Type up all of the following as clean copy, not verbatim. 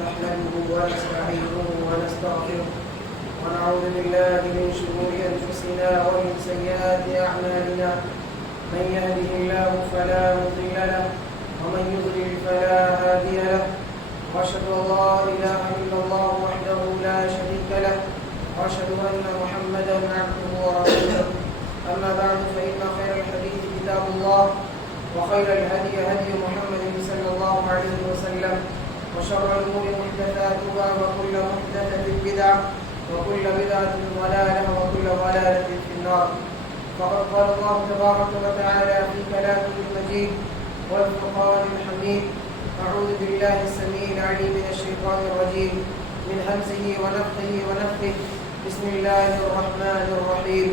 نحمده ونستعينه ونستغفره ونعوذ بالله من شرور أنفسنا ومن سيئات أعمالنا من يهده الله فلا مضل له ومن يضلل فلا هادي له وأشهد أن لا إله إلا الله وحده لا شريك له وأشهد أن محمدا عبده ورسوله أما بعد فإن خير الحديث كتاب الله وخير الهدي هدي محمد صلى الله عليه وسلم وشر الأمور محدثاتها وكل محدثة بدعة وكل بدعة ضلالة وكل ضلالة في النار. فقد قال الله تبارك وتعالى في كلامه المجيد والفرقان الحميد: أعوذ بالله السميع العليم من الشيطان الرجيم من همزه ونفخه ونفخه. بسم الله الرحمن الرحيم.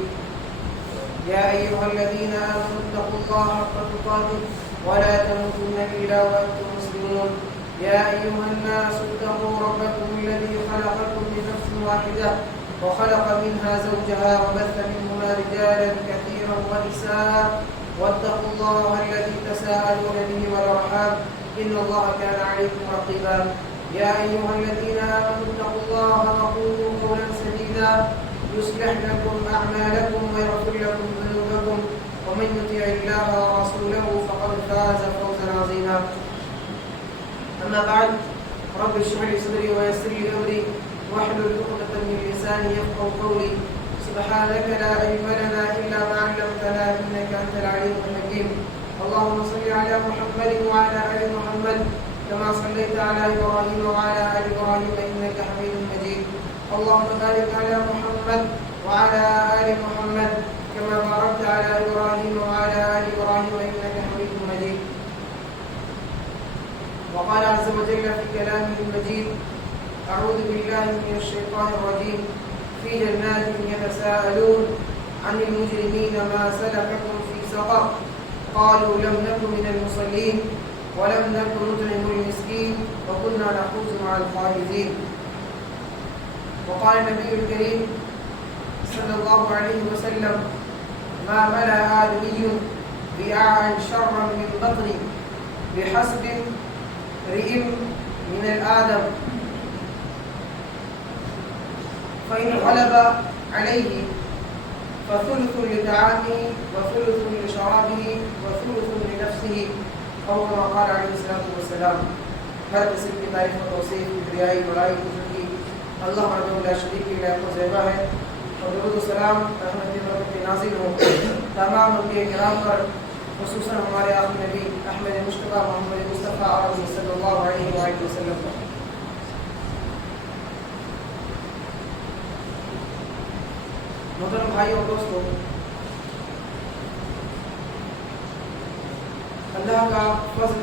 يا أيها الذين آمنوا اتقوا الله حق تقاته ولا تموتن إلا وأنتم مسلمون. يا أيها الناس اتقوا ربكم الذي خلقكم من نفس واحدة وخلق منها زوجها وبث منهما رجالا كثيرا ونساء واتقوا الله الذي تساءلون به والأرحام إن الله كان عليكم رقيبا. يا أيها الذين آمنوا اتقوا الله وقولوا قولا سديدا يصلح لكم أعمالكم ويغفر لكم ذنوبكم ومن يطع الله ورسوله فقد فاز فوزا عظيما. أما بعد رب اشرح لي صدري ويسر لي أمري واحلل عقدة من لساني يفقهوا قولي. سبحانك لا علم لنا إلا ما علمتنا إنك أنت العليم الحكيم. اللهم صل على محمد وعلى آل محمد كما صليت على إبراهيم وعلى آل إبراهيم إنك حميد مجيد. اللهم بارك على محمد وعلى آل محمد كما باركت على إبراهيم وعلى آل إبراهيم إنك حميد مجيد. وقال عز وجل في كلامه المجيد: أعوذ بالله من الشيطان الرجيم في جنات يتساءلون عن المجرمين ما سلككم في سقر قالوا لم نكن من المصلين ولم نكن نطعم المسكين وكنا نخوض مع الخائضين. وقال النبي الكريم صلى الله عليه وسلم: ما ملأ آدمي وعاء شرا من بطن بحسب امرئ من الآدم فإن غلب عليه فثلث لطعامه وثلث لشرابه وثلث لنفسه أو كما قال عليه الصلاة والسلام. ہر قسم کی تعریف و توصیف کبریائی بڑائی بزرگی اللہ وحدہ لا شریک کی لائق و زیبا ہے، اور درود و سلام رحمت برکت نازل ہو تمام انبیاء کرام پر، خصوصاً ہمارے آخری نبی احمد مصطفیٰ محمد مصطفیٰ عربی صلی اللہ علیہ وآلہ وسلم پر۔ محترم بھائی اور دوستو، اللہ کا فضل،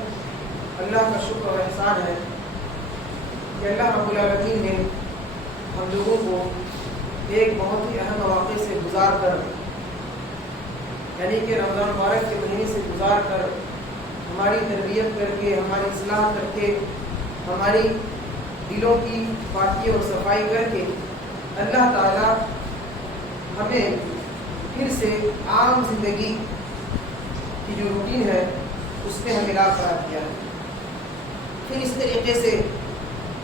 اللہ کا شکر اور احسان ہے کہ اللہ رب العالمین نے ہم لوگوں کو ایک بہت ہی اہم واقعے سے گزار کر، یعنی کہ رمضان مبارک کے مہینے سے گزار کر، ہماری تربیت کر کے، ہماری اصلاح کر کے، ہماری دلوں کی پاکی اور صفائی کر کے، اللہ تعالیٰ ہمیں پھر سے عام زندگی کی جو روٹین ہے اس میں ہمیں لا قرار کیا ہے۔ پھر اس طریقے سے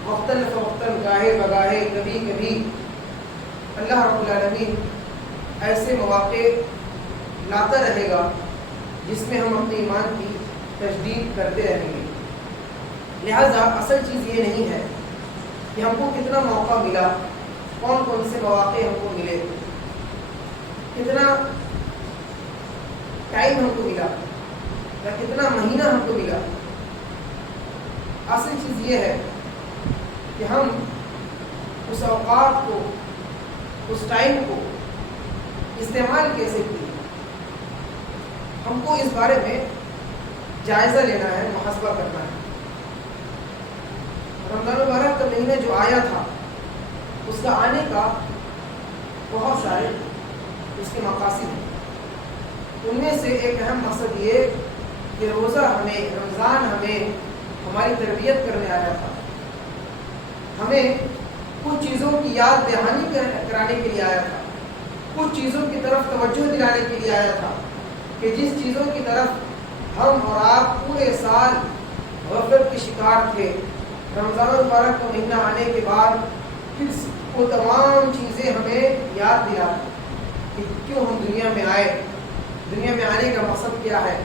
وقتاً فوقتاً، گاہے بگاہے، کبھی کبھی اللہ رب العالمین ایسے مواقع لاتا رہے گا جس میں ہم اپنے ایمان کی تجدید کرتے رہیں گے۔ لہذا اصل چیز یہ نہیں ہے کہ ہم کو کتنا موقع ملا، کون کون سے مواقع ہم کو ملے، کتنا ٹائم ہم کو ملا یا کتنا مہینہ ہم کو ملا۔ اصل چیز یہ ہے کہ ہم اس اوقات کو، اس ٹائم کو استعمال کیسے کیے، ہم کو اس بارے میں جائزہ لینا ہے، محاسبہ کرنا ہے۔ رمضان مبارک کا مہینہ جو آیا تھا اس کا آنے کا بہت سارے اس کے مقاصد ہیں۔ ان میں سے ایک اہم مقصد یہ کہ روزہ ہمیں، رمضان ہمیں ہماری تربیت کرنے آیا تھا، ہمیں کچھ چیزوں کی یاد دہانی کرانے کے لیے آیا تھا، کچھ چیزوں کی طرف توجہ دلانے کے لیے آیا تھا کہ جس چیزوں کی طرف ہم اور آپ پورے سال غفلت کے شکار تھے، رمضان المبارک کا مہینہ آنے کے بعد پھر وہ تمام چیزیں ہمیں یاد دلاتی کہ کیوں ہم دنیا میں آئے، دنیا میں آنے کا مقصد کیا ہے.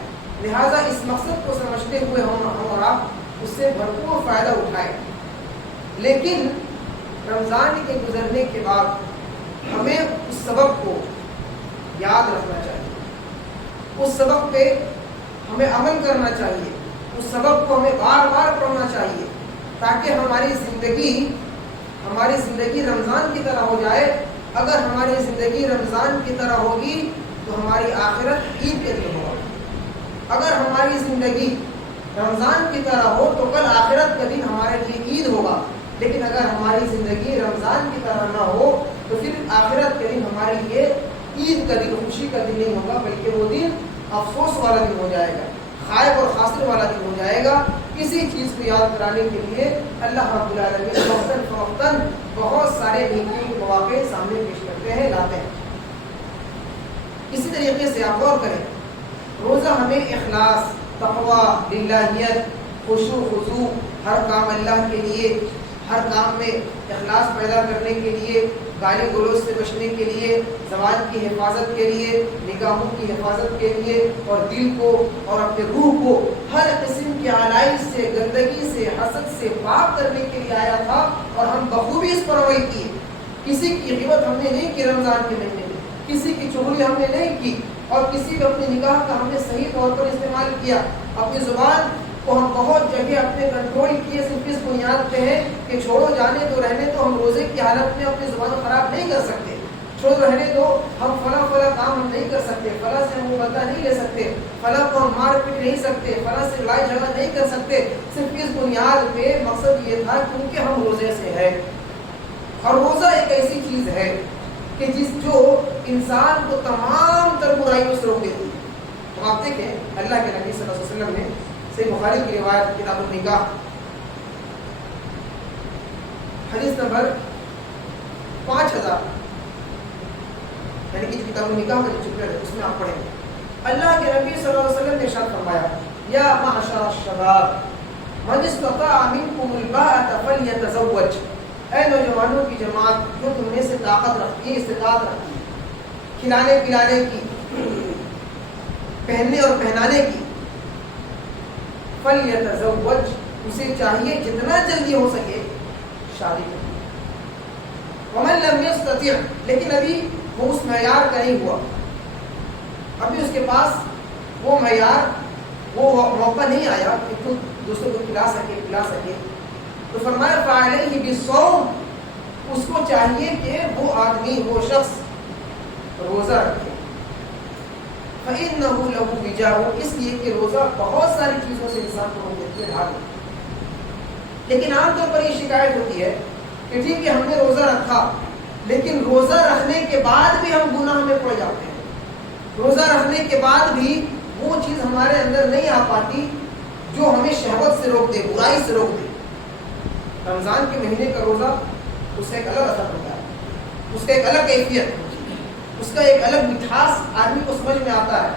لہٰذا اس مقصد کو سمجھتے ہوئے ہم اور آپ اس سے بھرپور فائدہ اٹھائیں. لیکن رمضان کے گزرنے کے بعد ہمیں اس سبق کو یاد رکھنا چاہیے، اس سبق پہ ہمیں عمل کرنا چاہیے، اس سبق کو ہمیں بار بار پڑھنا چاہیے تاکہ ہماری زندگی رمضان کی طرح ہو جائے. اگر ہماری زندگی رمضان کی طرح ہوگی تو ہماری آخرت عید کے دن ہوگا. اگر ہماری زندگی رمضان کی طرح ہو تو کل آخرت کا دن ہمارے لیے عید ہوگا. لیکن اگر ہماری زندگی رمضان کی طرح نہ ہو تو پھر آخرت کے دن ہمارے لیے عید کا دن، خوشی کا دن نہیں ہوگا، بلکہ وہ دن افسوس والا دن ہو جائے گا، خائب اور خاسر والا دن ہو جائے گا. اسی چیز کو یاد کرانے کے لیے اللہ رب العالمین وقتاً فوقتاً بہت سارے نیکیوں کے مواقع سامنے پیش کرتے ہیں، لاتے ہیں. اسی طریقے سے آپ غور کریں، روزہ ہمیں اخلاص، تقوی، للہیت، خشوع خضوع، ہر کام اللہ کے لیے، ہر کام میں اخلاص پیدا کرنے کے لیے، گالی گلوچ سے بچنے کے لیے، زبان کی حفاظت کے لیے، نگاہوں کی حفاظت کے لیے، اور دل کو اور اپنے روح کو ہر قسم کی آلائش سے، گندگی سے، حسد سے پاک کرنے کے لیے آیا تھا. اور ہم بخوبی اس پر عمل کیے. کسی کی غیبت ہم نے نہیں کی رمضان کے مہینے میں، کسی کی چغلی ہم نے نہیں کی، اور کسی بھی اپنی نگاہ کا ہم نے صحیح طور پر استعمال کیا. اپنی زبان کو ہم بہت جگہ اپنے کنٹرول کیے، صرف اس بنیاد پہ ہے کہ چھوڑو جانے تو رہنے تو ہم روزے کی حالت میں اپنی زبان خراب نہیں کر سکتے، چھوڑو رہنے تو ہم فلاں کام ہم نہیں کر سکتے، فلاں سے ہم بدلہ نہیں لے سکتے، فلاں کو ہم مار پیٹ نہیں سکتے، فلاں سے لڑائی جھگڑا نہیں کر سکتے. صرف اس بنیاد پہ مقصد یہ تھا کیونکہ ہم روزے سے ہیں. اور روزہ ایک ایسی چیز ہے کہ جو انسان کو تمام تر برائیوں سے روک دیتی ہے. تو آپ دیکھیں اللہ کے نبی صلی اللہ علیہ وسلم نے صحیح بخاری کی روایت کتاب النکاح حدیث نمبر 5000 یعنی کہ کتاب النکاح کا جو چیپٹر ہے اس میں آپ پڑھیں گے. اللہ کے نبی صلی اللہ علیہ وسلم نے ارشاد فرمایا، یا معشر الشباب من استطاع منکم الباءة فلیتزوج. اے نوجوانوں کی جماعت جو تم میں سے طاقت رکھتی ہے، استطاعت رکھتی ہے کھلانے پلانے کی، پہننے اور پہنانے کی، فلیتزوج، اسے چاہیے جتنا جلدی ہو سکے شادی کریں. ومن لم یستطع، لیکن ابھی وہ اس معیار کا نہیں ہوا، ابھی اس کے پاس وہ معیار، وہ موقع نہیں آیا کہ خود دوسروں کو پلا سکے، تو فرمایا فعلیہ بالصوم، اس کو چاہیے کہ وہ آدمی، وہ شخص روزہ رکھے. فإنه له وجاء، اس لیے کہ روزہ بہت ساری چیزوں سے انسان کو روک دیتی ہے، ڈھال. لیکن عام طور پر یہ شکایت ہوتی ہے کہ ٹھیک ہے ہم نے روزہ رکھا، لیکن روزہ رکھنے کے بعد بھی ہم گناہ میں پڑ جاتے ہیں. روزہ رکھنے کے بعد بھی وہ چیز ہمارے اندر نہیں آ پاتی جو ہمیں شہوت سے روک دے، برائی سے روک دے. رمضان کے مہینے کا روزہ اس کا ایک الگ اثر ہوتا ہے، اس کا ایک الگ کیفیت، اس کا ایک الگ مٹھاس آدمی کو سمجھ میں آتا ہے،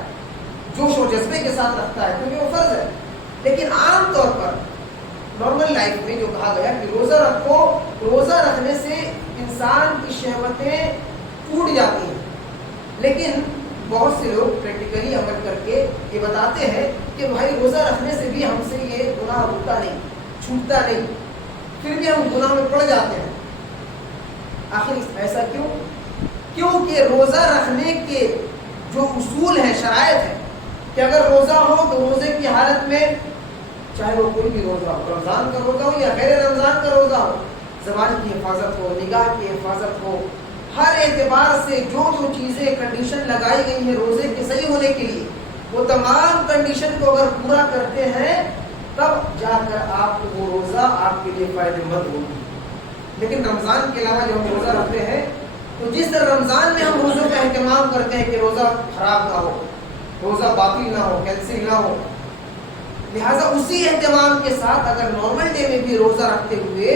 جوش و جذبے کے ساتھ رکھتا ہے کیونکہ وہ فرض ہے. لیکن عام طور پر نارمل لائف میں جو کہا گیا کہ روزہ رکھو، روزہ رکھنے سے انسان کی شہوتیں ٹوٹ جاتی ہیں. لیکن بہت سے لوگ پریکٹیکلی عمل کر کے یہ بتاتے ہیں کہ بھائی روزہ رکھنے سے بھی ہم سے یہ گناہ رکتا نہیں، چھوٹتا نہیں، پھر بھی ہم گناہ میں پڑ جاتے ہیں. آخر ایسا کیوں؟ کیونکہ روزہ رکھنے کے جو اصول ہیں، شرائط ہیں کہ اگر روزہ ہو تو روزے کی حالت میں، چاہے وہ کوئی بھی روزہ ہو، رمضان کا روزہ ہو یا غیر رمضان کا روزہ ہو، زبان کی حفاظت ہو، نگاہ کی حفاظت ہو، ہر اعتبار سے جو چیزیں کنڈیشن لگائی گئی ہیں روزے کے صحیح ہونے کے لیے، وہ تمام کنڈیشن کو اگر پورا کرتے ہیں تب جا کر آپ کو وہ روزہ آپ کے لیے فائدہ مند ہوگی. لیکن رمضان کے علاوہ جو ہم روزہ رکھتے ہیں، تو جس طرح رمضان میں ہم روزوں کا اہتمام کرتے ہیں کہ روزہ خراب نہ ہو، روزہ باطل نہ ہو، کینسل نہ ہو، لہٰذا اسی اہتمام کے ساتھ اگر نارمل ڈے میں بھی روزہ رکھتے ہوئے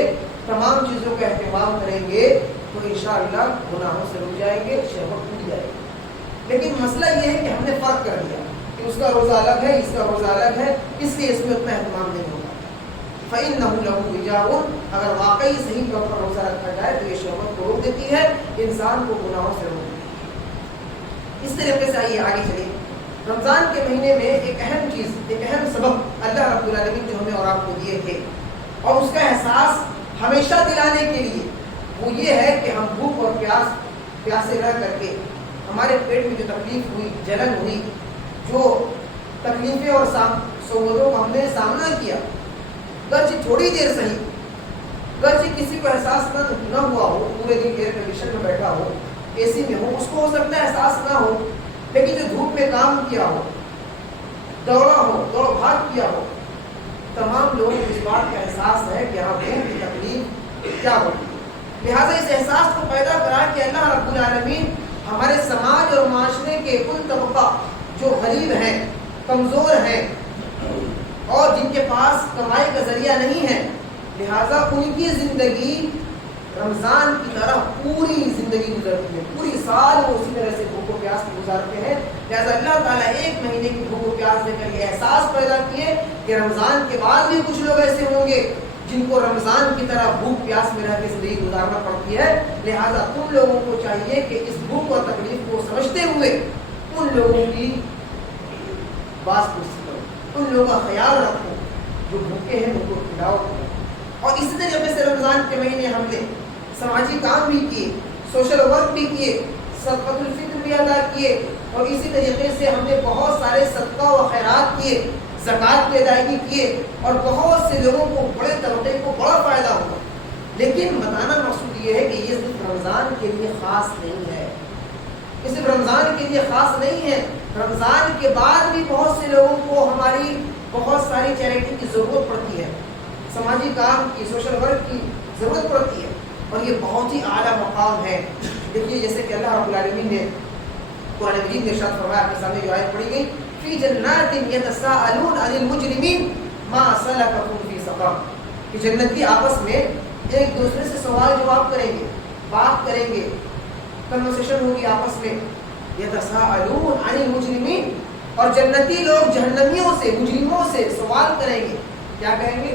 تمام چیزوں کا اہتمام کریں گے تو انشاءاللہ گناہوں سے رک جائیں گے، شہوت ٹوٹ جائے گی. لیکن مسئلہ یہ ہے کہ ہم نے فرق کر دیا کہ اس کا روزہ الگ ہے، اس کا روزہ الگ ہے، اس لیے اس میں اتنا اہتمام نہیں ہوگا. فإنه له وجاء، اگر واقعی صحیح طور پر روزہ رکھا جائے تو یہ شہوت کو روک دیتی ہے، انسان کو گناہوں سے روک دیتی ہے۔ اس طریقے سے آئیے آگے چلیے، رمضان کے مہینے میں ایک اہم چیز، ایک اہم سبب اللہ رب العالمین جو ہمیں اور آپ کو دیے تھے اور اس کا احساس ہمیشہ دلانے کے لیے، وہ یہ ہے کہ ہم بھوک اور پیاسے رہ کر کے ہمارے پیٹ میں جو تکلیف ہوئی، جلن ہوئی، جو تکلیفیں اور صعوبتوں کا ہم نے سامنا کیا، گرچہ تھوڑی دیر صحیح، گرچہ کسی کو احساس نہ ہوا ہو، پورے دن ایئر کنڈیشن میں بیٹھا ہو، اے سی میں ہو، اس کو ہو سکتا ہے احساس نہ ہو، لیکن جو دھوپ میں کام کیا ہو، دوڑا ہو، دوڑ بھاگ کیا ہو، تمام لوگوں کو اس بات کا احساس ہے کہ ہاں بھوک کی تکلیف کیا ہوتی ہے۔ لہٰذا اس احساس کو پیدا کرا کہ اللہ رب العالمین ہمارے سماج اور معاشرے کے کل طبقہ جو غریب ہیں، کمزور ہیں اور جن کے پاس کمائی کا ذریعہ نہیں ہے، لہٰذا ان کی زندگی رمضان کی طرح پوری زندگی گزرتی ہے، پوری سال وہ اسی طرح سے بھوک و پیاس گزارتے ہیں۔ لہٰذا اللہ تعالیٰ ایک مہینے کی بھوک و پیاس دے کر یہ احساس پیدا کیے کہ رمضان کے بعد بھی کچھ لوگ ایسے ہوں گے جن کو رمضان کی طرح بھوک پیاس میں رہ کے زندگی گزارنا پڑتی ہے۔ لہٰذا تم لوگوں کو چاہیے کہ اس بھوک اور تکلیف کو سمجھتے ہوئے ان لوگوں کی بات پوچھ کرو، ان لوگوں کا خیال رکھو جو بھوکے ہیں، ان کو کھلاؤ۔ اور اسی طریقے سے رمضان کے مہینے ہم نے سماجی کام بھی کیے، سوشل ورک بھی کیے، صدقۃ الفطر بھی ادا کیے، اور اسی طریقے سے ہم نے بہت سارے صدقہ و خیرات کیے، زکوٰۃ کی ادائیگی کیے، اور بہت سے لوگوں کو، بڑے طبقے کو بڑا فائدہ ہوا۔ لیکن بتانا مقصود یہ ہے کہ یہ صرف رمضان کے لیے خاص نہیں ہے، یہ صرف رمضان کے لیے خاص نہیں ہے، رمضان کے بعد بھی بہت سے لوگوں کو ہماری بہت ساری چیریٹی کی ضرورت پڑتی ہے، سماجی کام کی، سوشل ورک کی ضرورت پڑتی ہے، اور یہ بہت ہی اعلیٰ مقام ہے۔ دیکھیے جیسے کہ اللہ رب العالمین نے قرآن مجید میں ارشاد فرمایا، آپ کے سامنے جو آیت پڑھی گئی، فی جنات یتساءلون عن المجرمین ما سلککم فی سقر، کہ جنتی آپس میں ایک دوسرے سے سوال جواب کریں گے، بات کریں گے، کنورسیشن ہوگی آپس میں، یتساءلون عن المجرمین، اور جنتی لوگ جہنمیوں سے، مجرموں سے سوال کریں گے، کیا کہیں گے؟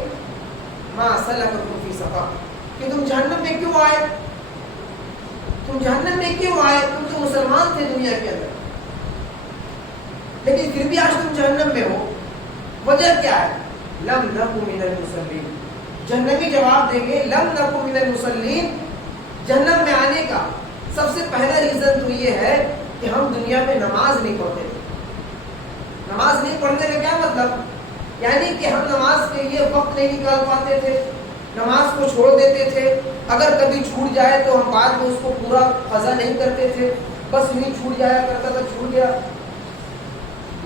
ما سلککم فی سقر، کہ تم جہنم میں کیوں آئے، تم جہنم میں کیوں آئے، تم تو مسلمان تھے دنیا کے اندر، لیکن پھر بھی آج تم جہنم میں ہو، وجہ کیا ہے؟ لم نکو من المصلین، جہنمی جواب دیں گے لم نکو من المصلین، جہنم میں آنے کا سب سے پہلا ریزن تو یہ ہے کہ ہم دنیا میں نماز نہیں پڑھتے تھے۔ نماز نہیں پڑھنے کا کیا مطلب؟ یعنی کہ ہم نماز کے لیے وقت نہیں نکال پاتے تھے، نماز کو چھوڑ دیتے تھے، اگر کبھی چھوٹ جائے تو ہم بعد میں اس کو پورا قضا نہیں کرتے تھے، بس یوں چھوٹ جایا کرتا تھا، چھوٹ گیا۔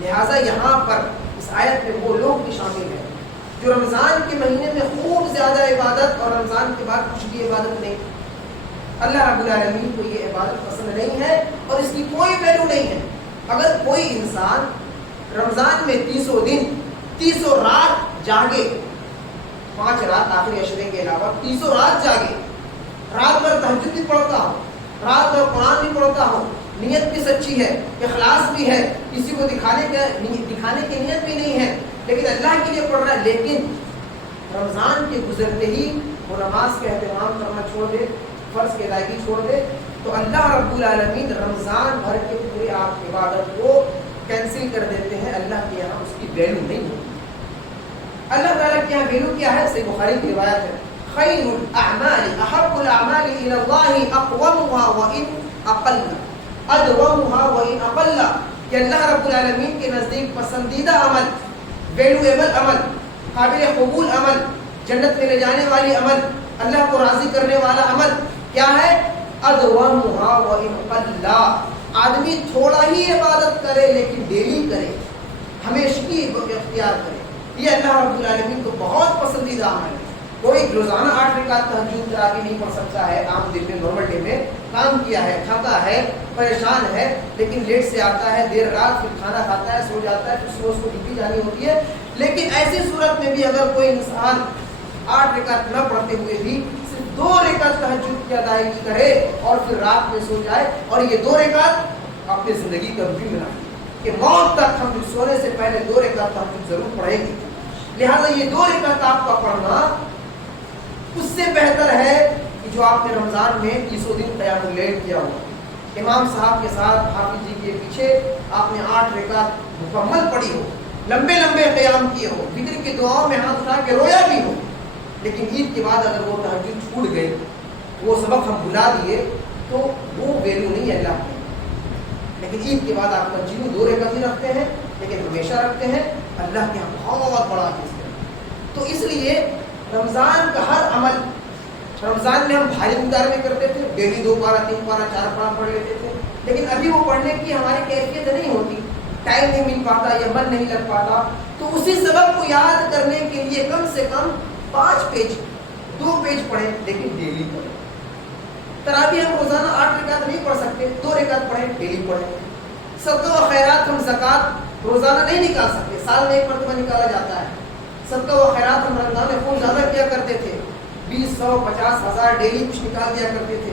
لہٰذا یہاں پر اس آیت میں وہ لوگ بھی شامل ہیں جو رمضان کے مہینے میں خوب زیادہ عبادت اور رمضان کے بعد کچھ بھی عبادت نہیں۔ اللہ رب العالمین کو یہ عبادت پسند نہیں ہے اور اس کی کوئی ویلو نہیں ہے۔ اگر کوئی انسان رمضان میں 30 دن 30 رات جاگے، 5 رات آخری عشرے کے علاوہ 30 رات جاگے، رات بھر تہجد بھی پڑھتا ہو، رات بھر قرآن بھی پڑھتا ہو، نیت بھی سچی ہے، اخلاص بھی ہے، کسی کو دکھانے کی نیت بھی نہیں ہے، لیکن اللہ کے لیے پڑھ رہا ہے، لیکن رمضان کے گزرتے ہی وہ نماز کا اہتمام کرنا چھوڑ دے، فرض کی ادائیگی چھوڑ دے، تو اللہ رب العالمین رمضان بھر کے پورے آپ عبادت کو کینسل کر دیتے ہیں۔ اللہ کے یہاں اس کی ویلو نہیں ہوتی۔ اللہ تعالیٰ کے یہاں ویلو کیا ہے؟ صحیح بخاری کی روایت ہے، خیر الاعمال احب الاعمال الى اللہ اقومها وان اقل، ادومها وان اقل، کہ اللہ رب العالمین کے نزدیک پسندیدہ عمل، ویلویبل عمل، قابل قبول عمل، جنت میں لے جانے والی عمل، اللہ کو راضی کرنے والا عمل کیا ہے؟ ادومها وان قل، آدمی تھوڑا ہی عبادت کرے لیکن ڈیلی کرے، ہمیشگی اختیار کرے، یہ اللہ رب العالمین کو بہت پسندیدہ عمل ہے۔ کوئی روزانہ 8 رکعت تہجد کے آگے نہیں پڑھ سکتا ہے، عام دن میں، نارمل ڈے میں کام کیا ہے، تھکا ہے، پریشان ہے، لیکن لیٹ سے آتا ہے، دیر رات پھر کھانا کھاتا ہے، سو جاتا ہے، پھر صبح اس کو ڈیوٹی جانی ہوتی ہے، لیکن ایسی صورت میں بھی اگر کوئی انسان 8 رکعت نہ پڑھتے ہوئے بھی صرف 2 رکعت تہجد کی ادائیگی کرے اور پھر رات میں سو جائے، اور یہ 2 رکعت اپنی زندگی کا روٹین بنائے کہ موت تک ہم سونے سے پہلے 2 رکعت تہجد ضرور پڑھیں گے۔ لہٰذا یہ 2 رکعت آپ کا پڑھنا اس سے بہتر ہے کہ جو آپ نے رمضان میں 30 دن قیام اللیل کیا ہوا. امام صاحب کے ساتھ حافظ جی کے پیچھے آپ نے 8 رکعت مکمل پڑھی ہو, لمبے لمبے قیام کیے ہو, فطر کی دعاؤں میں ہاتھ اٹھا کے رویا بھی ہو, لیکن عید کے بعد اگر وہ تہجد چھوٹ گئی, وہ سبق ہم بھلا دیے, تو وہ ویلیو نہیں ہے اللہ کی. لیکن عید کے بعد آپ کنٹینیو 2 رکعت ہی رکھتے ہیں, لیکن ہمیشہ رکھتے ہیں, اللہ کے یہاں بہت بڑا چیز ہے. تو اس لیے رمضان کا ہر عمل, رمضان میں ہم بھاری مقدار میں کرتے تھے, ڈیلی 2 پارہ 3 پارہ 4 پارہ پڑھ لیتے تھے, لیکن ابھی وہ پڑھنے کی ہماری کیفیت نہیں ہوتی, ٹائم نہیں مل پاتا یا من نہیں لگ پاتا. تو اسی سبق کو یاد کرنے کے لیے کم سے کم 5 پیج 2 پیج پڑھیں, لیکن ڈیلی پڑھیں. تراویح ہم روزانہ 8 رکعت نہیں پڑھ سکتے, 2 رکعت پڑھیں, ڈیلی پڑھیں. صدقہ و خیرات ہم زکوٰۃ روزانہ نہیں نکال سکتے, سال میں 1 مرتبہ نکالا جاتا ہے. صدقہ و خیرات ہم رمضان میں خوب زیادہ کیا کرتے تھے, 20 100 50 1000 ڈیلی کچھ نکال دیا کرتے تھے.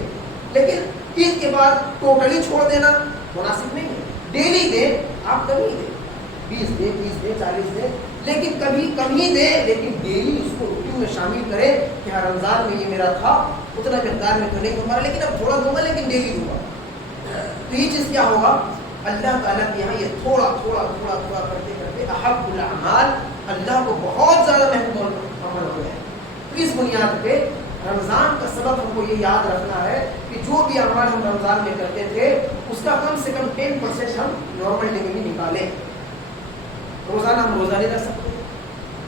لیکن عید کے بعد ٹوٹلی چھوڑ دینا مناسب نہیں ہے. ڈیلی دیں, آپ کم ہی دیں, 20 دیں 30 دیں 40 دیں, لیکن کبھی کم ہی دیں, لیکن ڈیلی اس کو روٹین میں شامل کریں کہ ہاں رمضان میں یہ میرا تھا, اتنا مقدار میں تو نہیں ہمارا, لیکن اب تھوڑا دوں گا, لیکن ڈیلی دوں گا. تو یہ چیز کیا ہوگا, اللہ تعالیٰ کے یہاں یہ تھوڑا تھوڑا تھوڑا تھوڑا کرتے کرتے احب الاعمال, اللہ کو بہت زیادہ محبوب عمل ہو گیا ہے. تو اس بنیاد پہ رمضان کا سبق ہم کو یہ یاد رکھنا ہے کہ جو بھی اعمال ہم رمضان میں کرتے تھے اس کا کم سے کم 10% ہم نارمل ڈے میں نکالیں. روزانہ ہم روزہ نہیں رکھ سکتے,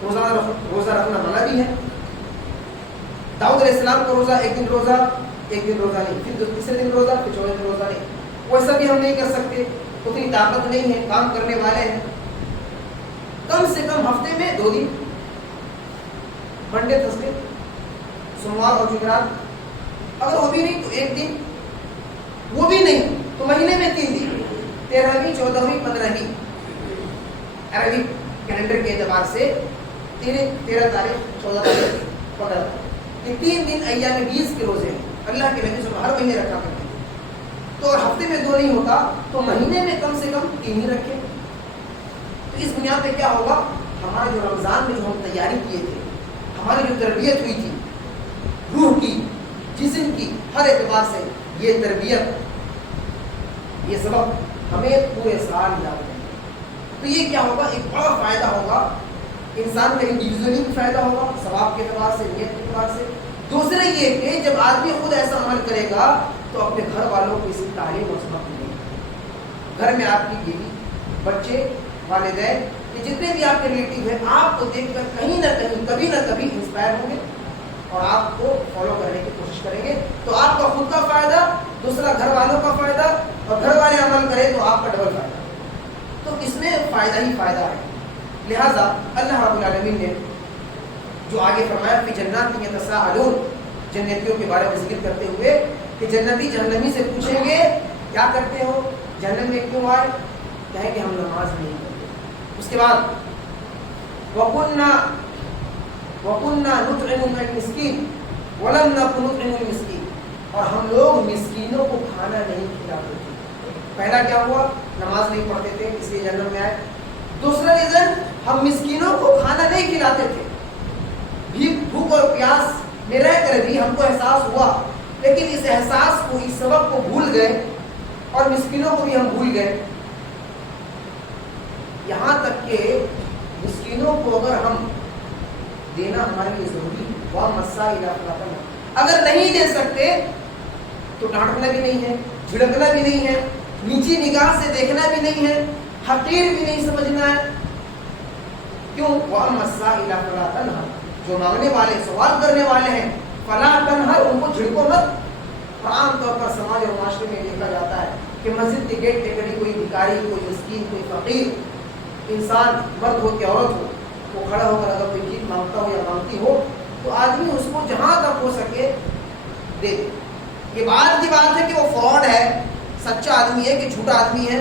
روزہ رکھنا منع بھی ہے. داؤد علیہ السلام کا روزہ 1 دن روزہ 1 دن روزہ نہیں, پھر تیسرے دن روزہ, پھر 4 دن روزہ نہیں, ویسا بھی ہم نہیں کر سکتے, اتنی طاقت نہیں ہے, کام کرنے والے ہیں. کم سے کم ہفتے میں 2 دن, منڈے تھرسڈے سوموار اور جمعرات, اگر وہ بھی نہیں تو 1 دن, وہ بھی نہیں تو مہینے میں 3 دن, 13ویں 14ویں 15ویں عربی کیلنڈر کے اعتبار سے 13 تاریخ 14 تاریخ 15 یہ 3 دن ایام 20 کے روزے ہیں. اللہ کے نبی صلی اللہ علیہ وسلم ہر مہینے رکھا کرتے ہیں. تو اگر ہفتے میں 2 نہیں ہوتا تو مہینے میں کم سے کم 3 ہی رکھیں. تو اس بنیاد پہ کیا ہوگا, ہمارا جو رمضان میں جو ہم تیاری کیے تھے, ہماری جو تربیت ہوئی تھی روح کی, جسم کی, ہر اعتبار سے یہ تربیت, یہ سبق ہمیں پورے سال یاد رہے. تو یہ کیا ہوگا, ایک بڑا فائدہ ہوگا انسان کا, انڈیویجولی بھی فائدہ ہوگا ثواب کے اعتبار سے, نیت کے اعتبار سے. دوسرے یہ کہ جب آدمی خود ایسا عمل کرے گا تو اپنے گھر والوں کو اس کی تعلیم اور سبق ملے گا. گھر میں آپ کی بیوی, بچے, والدین, یہ جتنے بھی آپ کے ریلیٹیو ہیں, آپ کو دیکھ کر کہیں نہ کہیں کبھی نہ کبھی انسپائر ہوں گے اور آپ کو فالو کرنے کی کوشش کریں گے. تو آپ کا خود کا فائدہ, دوسرا گھر والوں کا فائدہ, اور گھر والے عمل کریں تو آپ کا ڈبل فائدہ. تو اس میں فائدہ ہی فائدہ ہے. لہٰذا اللہ رب العالمین نے جو آگے فرمایا کہ جنات میں یتساءلون, جنتیوں کے بارے میں ذکر کرتے ہوئے کہ جنتی جہنمی سے پوچھیں گے کیا کرتے ہو, جہنم میں کیوں آئے, کہیں کہ ہم نماز نہیں کرتے. اس کے بعد وَكُنَّا نُطْعِمُ الْمِسْكِينَ وَلَمْ نَكُ نُطْعِمُ الْمِسْكِينَ, اور ہم لوگ مسکینوں کو کھانا نہیں کھلاتے تھے. پہلا کیا ہوا, نماز نہیں پڑھتے تھے اس لیے جہنم میں آئے. دوسرا ریزن, ہم مسکینوں کو کھانا نہیں کھلاتے تھے. بھوک اور پیاس میں رہ کر بھی ہم کو احساس ہوا, لیکن اس احساس کو, اس سبق کو بھول گئے اور مسکینوں کو بھی ہم بھول گئے. یہاں تک کہ مسکینوں کو اگر ہم دینا ہمارے لیے ضروری, اگر نہیں دے سکتے تو ڈانٹنا بھی نہیں ہے, جھڑکنا بھی نہیں ہے, نیچی نگاہ سے دیکھنا بھی نہیں ہے, حقیر بھی نہیں سمجھنا ہے. کیوں, وَأَمَّا السَّائِلَ فَلَا تَنْهَرْ, جو مانگنے والے, سوال کرنے والے ہیں, فَلَا تَنْهَرْ, ان کو جھڑکو مت. اور عام طور پر سماج اور معاشرے میں دیکھا جاتا ہے کہ مسجد کے گیٹ پہ کبھی کوئی بھکاری, کوئی مسکین, کوئی فقیر انسان, مرد ہو کہ عورت ہو, وہ کھڑا ہو کر اگر کوئی چیز مانگتا ہو یا مانگتی ہو تو آدمی اس کو جہاں تک ہو سکے دے. یہ بات کی بات ہے کہ وہ فراڈ ہے, سچا آدمی ہے کہ جھوٹا آدمی ہے,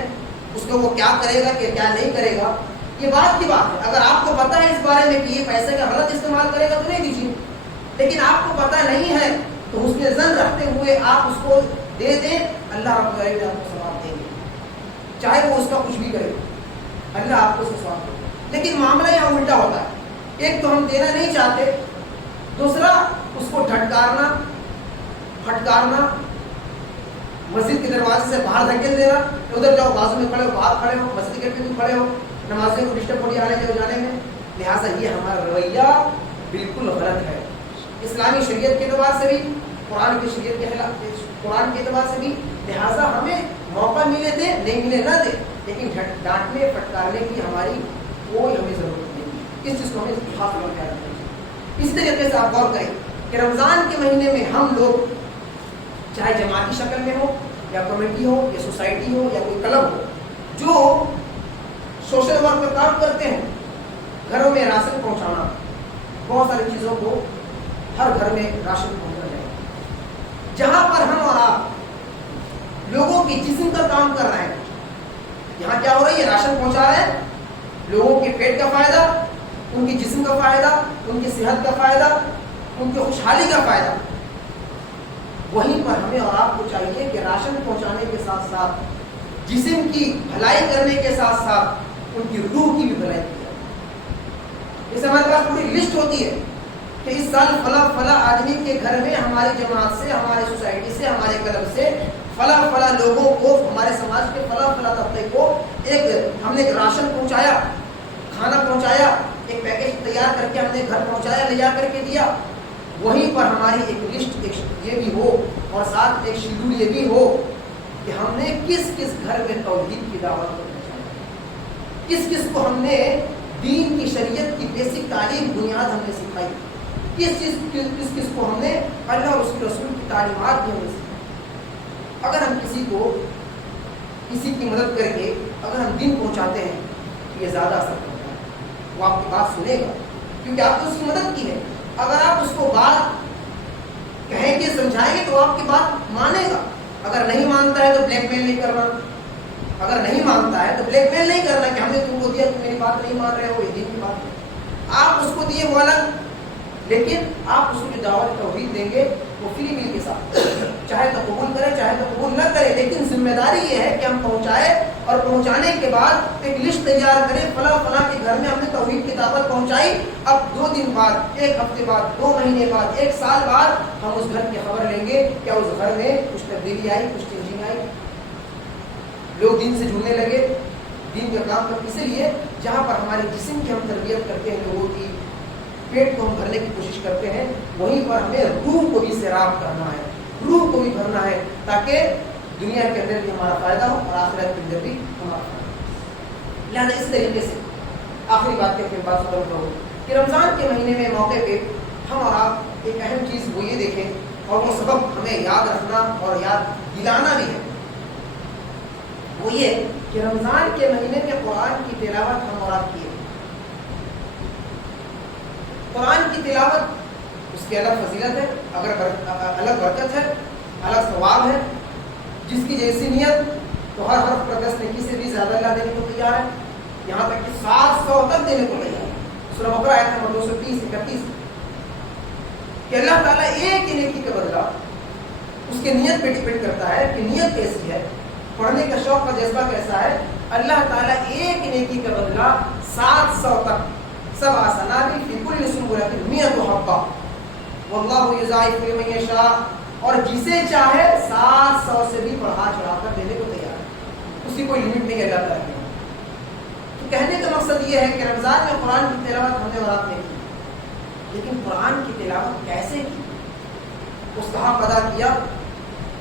اس کو وہ کیا کرے گا کہ کیا نہیں کرے گا, یہ بات کی بات ہے. اگر آپ کو پتہ ہے اس بارے میں کہ یہ پیسے کا غلط استعمال کرے گا تو نہیں دیجیے, لیکن آپ کو پتہ نہیں ہے تو اس میں ظن رکھتے ہوئے آپ اس کو دے دیں, اللہ رب العالمین آپ کو ثواب دیں گے, چاہے وہ اس کا کچھ بھی کرے, اللہ آپ کو ثواب دے. لیکن معاملہ یہاں الٹا ہوتا ہے ایک تو ہم دینا نہیں چاہتے، دوسرا اس کو پھٹکارنا، مسجد کے دروازے سے باہر دھکیل دینا، ادھر جاؤ، بازو میں کھڑے ہو، باہر کھڑے ہو، مسجد کے بھی کھڑے ہو، نمازیں کو ڈسٹرب ہو جانے میں. لہٰذا یہ ہمارا رویہ بالکل غلط ہے. اسلامی شریعت کے اعتبار سے بھی، قرآن کی شریعت کے خلاف، قرآن کے اعتبار سے بھی. لہٰذا ہمیں موقع ملے دے، نہیں ملے نہ دے، لیکن ڈانٹنے پھٹکارنے کی ہماری کوئی ہمیں ضرورت نہیں. اس چیز کو ہمیں خاص طور پر رکھنا چاہیے. اس طریقے سے آپ غور کریں کہ رمضان کے مہینے میں ہم لوگ چاہے جماعتی شکل میں ہو یا کمیٹی ہو یا سوسائٹی ہو یا کوئی کلب ہو، جو سوشل ورک میں کام کرتے ہیں، گھروں میں راشن پہنچانا، بہت ساری چیزوں کو ہر گھر میں راشن پہنچانا ہے. جہاں پر ہم اور آپ لوگوں کی جسم کا کام کر رہے ہیں، یہاں کیا ہو رہا ہے؟ یہ راشن پہنچا رہے ہیں، لوگوں کے پیٹ کا فائدہ، ان کی جسم کا فائدہ، ان کی صحت کا فائدہ، ان کی خوشحالی کا فائدہ. وہیں پر ہمیں اور آپ کو چاہیے کہ راشن پہنچانے کے ساتھ ساتھ جسم کی بھلائی کرنے کے ساتھ ساتھ ان کی روح کی بھی بھلائی کی جائے. اس ہمارے پاس پوری لسٹ ہوتی ہے کہ اس سال فلاں آدمی کے گھر میں ہماری جماعت سے، ہمارے سوسائٹی سے، ہمارے کلب سے فلاں لوگوں کو، ہمارے سماج کے فلاں طبقے کو ہم نے ایک راشن پہنچایا، کھانا پہنچایا، ایک پیکج تیار کر کے ہم نے گھر پہنچایا، لے جا کر کے دیا. وہیں پر ہماری ایک لسٹ یہ بھی ہو اور ساتھ ایک شیڈول یہ بھی ہو کہ ہم نے کس کس گھر میں توحید کی دعوت کو پہنچایا، کس کو ہم نے دین کی، شریعت کی بیسک تعلیم، بنیاد ہم نے سکھائی، کس کو ہم نے اللہ اور اس کے رسول کی تعلیمات بھی ہم نے سکھائی. اگر ہم کسی کی مدد کر کے اگر ہم دین پہنچاتے ہیں تو یہ زیادہ اثر کرتا ہے. وہ آپ کی بات سنے گا کیونکہ آپ نے اس کی مدد کی ہے. اگر آپ اس کو بات کہیں گے، سمجھائیں گے تو آپ کی بات مانے گا. اگر نہیں مانتا ہے تو بلیک میل نہیں کرنا، اگر نہیں مانتا ہے تو بلیک میل نہیں کرنا کہ ہم نے تم کو دیا، تم میری بات نہیں مان رہے ہو، یہ دین کی بات ہے. آپ اس کو دیے وہ الگ، لیکن آپ اس کو جو دعوت توحید دیں گے وہ فری ویل کے ساتھ، چاہے تو قبول کرے چاہے تو قبول نہ کرے، لیکن ذمہ داری یہ ہے کہ ہم پہنچائے اور پہنچانے کے بعد ایک لسٹ تیار کریں، فلاں کے گھر میں ہم نے توحید کی دعوت پہنچائی. اب 2 دن بعد، 1 ہفتے بعد، 2 مہینے بعد، 1 سال بعد ہم اس گھر کی خبر لیں گے کیا اس گھر میں کچھ تبدیلی آئی، کچھ چینجنگ آئی، لوگ دین سے جڑنے لگے، دین کا کام کرتے. اسی لیے جہاں پر ہمارے جسم کی ہم تربیت کرتے ہیں، لوگوں کی پیٹ کو ہم بھرنے کی کوشش کرتے ہیں، وہیں پر ہمیں روح کو بھی سیراب کرنا ہے، روح کو بھی بھرنا ہے، تاکہ دنیا کے اندر بھی ہمارا فائدہ ہو اور آخرت کے اندر بھی ہمارا فائدہ ہو. لہٰذا اس طریقے سے آخری بات کے پھر بات ختم کروں کہ رمضان کے مہینے میں موقع پہ ہم اور آپ ایک اہم چیز وہ یہ دیکھیں، اور وہ سبب ہمیں یاد رکھنا اور یاد دلانا بھی ہے، وہ یہ کہ رمضان کے مہینے میں قرآن کی تلاوت ہم اور آپ کیے. قرآن کی تلاوت اس کی الگ فضیلت ہے، الگ برکت ہے، الگ ثواب ہے. جس کی جیسی نیت تو ہر حرف پر 10 نیکی سے بھی زیادہ اللہ دینے کو تیار ہے، یہاں تک کہ 700 تک دینے کو تیار ہے. سورہ بقرہ آیت نمبر 230-31 کہ اللہ تعالیٰ ایک ہی نیکی کا بدلہ اس کے نیت پہ ڈپینڈ کرتا ہے کہ نیت کیسی ہے، پڑھنے کا شوق کا جذبہ کیسا ہے. اللہ تعالیٰ ایک نیکی کا بدلہ 700 تک، 7 سنابل فی کل سنبلۃ 100 حبہ واللہ یضاعف لمن یشاء، اور جسے چاہے 700 سے بھی بڑھا چڑھا کر دینے کو تیار ہے. اس کی کوئی لمٹ نہیں ہے اللہ تعالیٰ کی. تو کہنے کا مقصد یہ ہے کہ رمضان میں قرآن کی تلاوت ہم نے اور آپ نے کی، لیکن قرآن کی تلاوت کیسے کی، مستحب ادا کیا،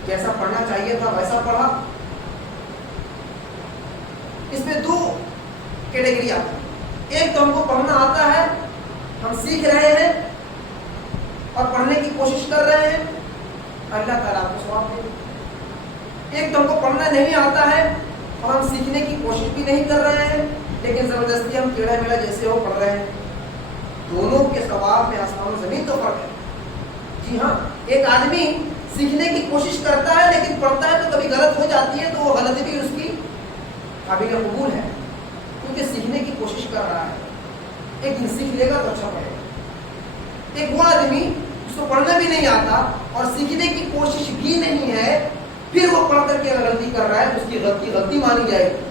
جیسا پڑھنا چاہیے تھا ویسا پڑھا. اس میں 2 کیٹیگری آتی ہے. ایک تو ہم کو پڑھنا آتا ہے، ہم سیکھ رہے ہیں اور پڑھنے کی کوشش کر رہے ہیں، اللہ تعالیٰ کو ثواب دے. ایک تو ہم کو پڑھنا نہیں آتا ہے اور ہم سیکھنے کی کوشش بھی نہیں کر رہے ہیں، لیکن زبردستی ہم ٹیڑھا میڑھا جیسے ہو پڑھ رہے ہیں. دونوں کے ثواب میں آسمان و زمین تو فرق ہے. جی ہاں، ایک آدمی سیکھنے کی کوشش کرتا ہے لیکن پڑھتا ہے تو کبھی غلط ہو جاتی ہے، تو وہ غلطی بھی اس کی قابل قبول ہے، کیونکہ سیکھنے کی کوشش کر رہا ہے. ایک دن سیکھ لے گا تو اچھا پڑھے گا. ایک وہ آدمی اس کو پڑھنا بھی نہیں آتا اور سیکھنے کی کوشش بھی نہیں ہے، پھر وہ پڑھ کر کے اگر غلطی کر رہا ہے تو اس کی غلطی مانی جائے گی،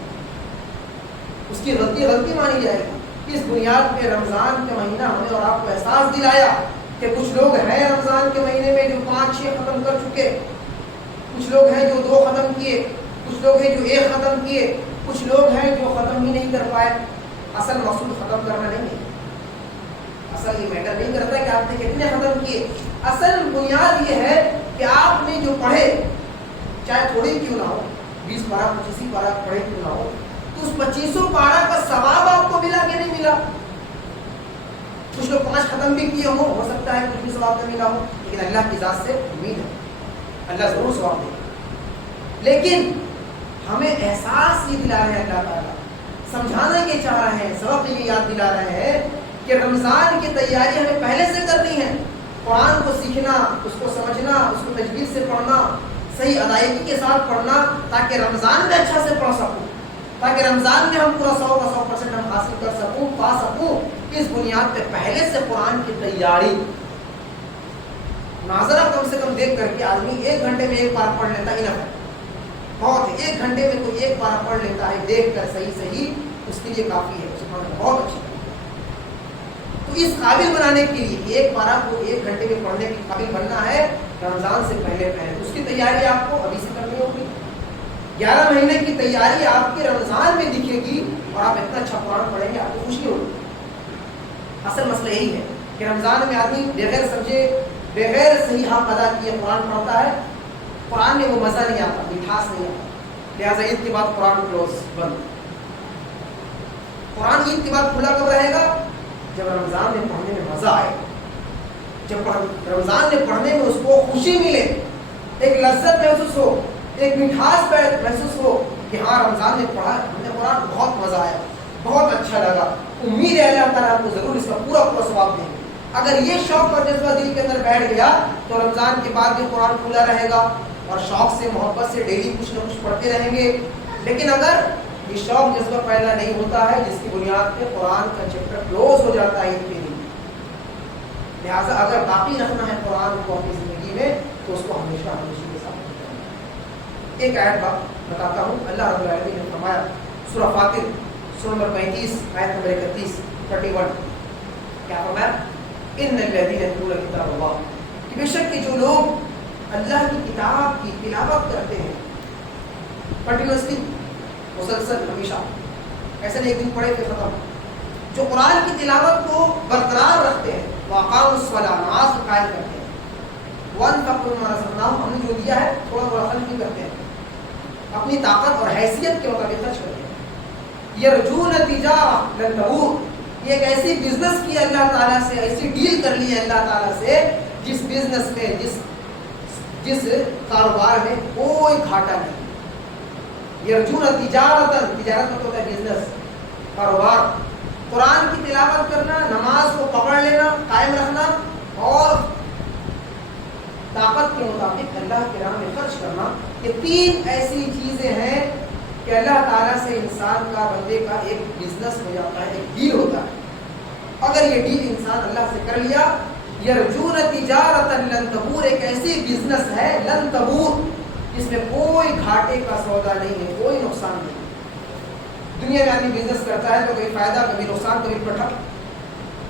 اس کی غلطی مانی جائے گی. اس بنیاد پہ رمضان کے مہینہ ہمیں اور آپ کو احساس دلایا کہ کچھ لوگ ہیں رمضان کے مہینے میں جو 5-6 ختم کر چکے، کچھ لوگ ہیں جو 2 ختم کیے، کچھ لوگ ہیں جو 1 ختم کیے، کچھ لوگ ہیں جو ختم ہی نہیں کر پائے۔ اصل مقصود ختم کرنا نہیں ہے، اصل یہ میٹر نہیں کرتا کہ آپ نے کتنے ختم کیے، اصل بنیاد یہ ہے کہ آپ نے جو پڑھے، چاہے تھوڑی کیوں نہ ہو، 20 پارہ 25 پارہ پڑھے کیوں نہ ہو، تو اس 25 پارہ کا ثواب آپ کو ملا کہ نہیں ملا؟ کچھ لوگ 5 ختم بھی کیے ہوں، ہو سکتا ہے کچھ بھی ثواب نہ ملا ہو، لیکن اللہ کی ذات سے امید ہے اللہ ضرور ثواب دے گا۔ لیکن ہمیں احساس یہ دلا رہے ہیں اللہ تعالیٰ، سمجھانا یہ چاہ رہے ہیں، سبق یہ یاد دلا رہے ہیں کہ رمضان کی تیاری ہمیں پہلے سے کرنی ہے۔ قرآن کو سیکھنا، اس کو سمجھنا، اس کو تجوید سے پڑھنا، صحیح ادائیگی کے ساتھ پڑھنا، تاکہ رمضان میں اچھا سے پڑھ سکوں، تاکہ رمضان میں ہم پورا 100% ہم حاصل کر سکوں، پا سکوں۔ اس بنیاد پہ پہلے سے قرآن کی تیاری، ناظرہ کم سے کم دیکھ کر کے آدمی 1 گھنٹے میں 1 پارہ پڑھ لیتا ہے، بہت ہے، 1 گھنٹے میں کوئی 1 پارہ پڑھ لیتا ہے دیکھ کر صحیح، اس کے لیے کافی ہے، سبحان اللہ، بہت اچھی۔ تو اس قابل بنانے کے لیے کہ 1 پارہ کو 1 گھنٹے میں پڑھنے کے قابل بننا ہے، رمضان سے پہلے اس کی تیاری آپ کو ابھی سے کرنی ہوگی۔ 11 مہینے کی تیاری آپ کی رمضان میں دکھے گی اور آپ اتنا اچھا قرآن پڑھیں گے، آپ کو خوشی ہوگی۔ اصل مسئلہ یہی ہے کہ رمضان میں آدمی بغیر سمجھے، بغیر صحیح حق ادا کیے قرآن پڑھتا ہے، قرآن میں وہ مزہ نہیں آتا، مٹھاس نہیں آتا، لہٰذا عید کے بعد قرآن کلوز بند۔ قرآن عید کے بعد کھلا کب رہے گا؟ جب رمضان میں پڑھنے میں مزہ آئے، جب رمضان میں پڑھنے میں اس کو خوشی ملے، ایک لذت محسوس ہو، ایک مٹھاس محسوس ہو کہ ہاں رمضان میں پڑھا، ہم نے قرآن بہت مزہ آیا، بہت اچھا لگا، امید ہے اللہ تعالیٰ آپ کو ضرور اس کا پورا ثواب دیں گے۔ اگر یہ شوق اور جذبہ دل کے اندر بیٹھ گیا تو رمضان کے بعد بھی قرآن کھلا رہے گا اور شوق سے، محبت سے ڈیلی کچھ نہ کچھ پڑھتے رہیں گے۔ لیکن اگر یہ شوق جذبہ پیدا نہیں ہوتا ہے، جس کی بنیاد پہ قرآن کا چیپٹر کلوز ہو جاتا ہے عید کے دن، لہٰذا اگر باقی رکھنا ہے قرآن کو اپنی زندگی میں تو اس کو ہمیشہ کے ساتھ رکھنا ہے۔ ایک آیت بتاتا ہوں، اللہ رب العالمین نے فرمایا سورہ فاطر، سورہ نمبر 35 آیت نمبر 31 کیا فرمایا؟ ان الذین یتلون کتاب اللہ، کہ بے شک کہ جو لوگ اللہ کی کتاب کی تلاوت کرتے ہیں، کنٹینیوسلی، مسلسل، ہمیشہ، ایسے نہیں ایک دن پڑھے پھر ختم، جو قرآن کی تلاوت کو برقرار رکھتے ہیں، واقاموا الصلاۃ، نماز کو قائم کرتے ہیں، وانفقوا مما رزقناہم، ہم نے جو دیا ہے تھوڑا تھوڑا خرچ بھی کرتے ہیں، اپنی طاقت اور حیثیت کے مطابق خرچ کرتے ہیں، یرجون تجارۃ لن تبور، یہ ایک ایسی بزنس کی اللہ تعالیٰ سے، ایسی ڈیل کر لی ہے اللہ تعالیٰ سے، جس بزنس میں، جس کاروبار میں کوئی گھاٹا نہیں۔ یرجون تجارت، تجارت میں ہوتا ہے بزنس، کاروبار۔ قرآن کی تلاوت کرنا، نماز کو پکڑ لینا، قائم رکھنا اور طاقت کے مطابق اللہ کی راہ میں خرچ کرنا، یہ 3 ایسی چیزیں ہیں کہ اللہ تعالیٰ سے انسان کا، بندے کا ایک بزنس ہو جاتا ہے، ایک ڈیل ہوتا ہے۔ اگر یہ ڈیل انسان اللہ سے کر لیا، یرجون تجارت لن تبور، ایک ایسی بزنس ہے لن تبور جس میں کوئی گھاٹے کا سودا نہیں ہے، کوئی نقصان نہیں۔ دنیا میں آدمی بزنس کرتا ہے تو کبھی فائدہ، کبھی نقصان، کبھی پٹھک،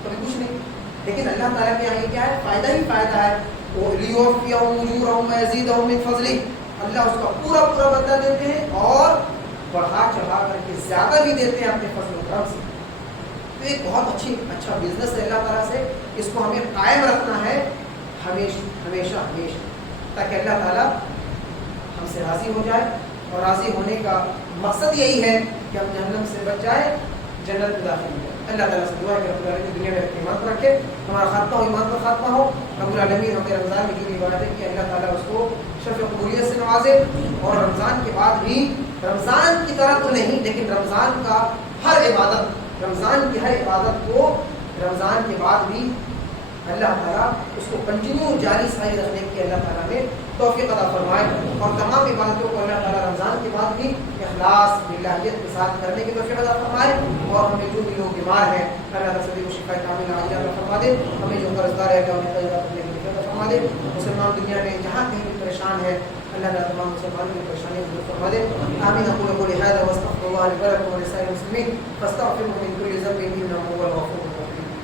کبھی کچھ نہیں، لیکن اللہ تعالیٰ کے یہاں یہ کیا ہے؟ فائدہ ہی فائدہ ہے۔ لِيُوَفِّيَهُمْ أُجُورَهُمْ وَيَزِيدَهُم مِّن فَضْلِهِ، اللہ اس کا پورا پورا بدلہ دیتے ہیں اور بڑھا چڑھا کر کے زیادہ بھی دیتے ہیں اپنے فضل و کرم سے۔ تو ایک بہت اچھا بزنس ہے اللہ تعالیٰ سے، اس کو ہمیں قائم رکھنا ہے ہمیشہ، تاکہ اللہ تعالیٰ ہم سے راضی ہو جائے، اور راضی ہونے کا مقصد یہی ہے کہ ہم جہنم سے بچ جائے، جنت میں داخل ہو جائے۔ اللہ تعالیٰ سے دعا ہے کہ رب العالمین دنیا میں ایمان پر رکھے، ہمارا خاتمہ ہو ایمان پر خاتمہ ہو۔ رب العالمین ہمیں رمضان میں جو عبادتیں کی اللہ تعالیٰ اس کو شرف قبولیت سے نوازے، اور رمضان کے بعد بھی رمضان کی طرح تو نہیں، لیکن رمضان کا ہر عبادت، رمضان کی ہر عبادت کو رمضان کے بعد بھی اللہ تعالیٰ اس کو کنٹینیو جاری ساری رکھنے کی اللہ تعالیٰ نے توفیق عطا فرمائے، اور تمام عبادتوں کو اللہ تعالیٰ رمضان کے بعد بھی اخلاص للہیت کے ساتھ کرنے کی توفیق عطا فرمائے، اور ہمیں جو بھی لوگ بیمار ہیں اللہ تعالیٰ سبھی کو شفا کاملہ عاجلہ عطا فرما دے، ہمیں جو قرض دار ہے انہیں قرض عطا کرنے کی عطا فرما دے. مسلمان دنیا میں جہاں کہیں بھی پریشان ہے اللہ تعالیٰ تمام مسلمانوں کی پریشانی دور فرما دے. آمین. اقول قولی هذا واستغفر الله لي ولكم ولسائر المسلمين فاستغفروه من كل ذنب انه هو الغفور.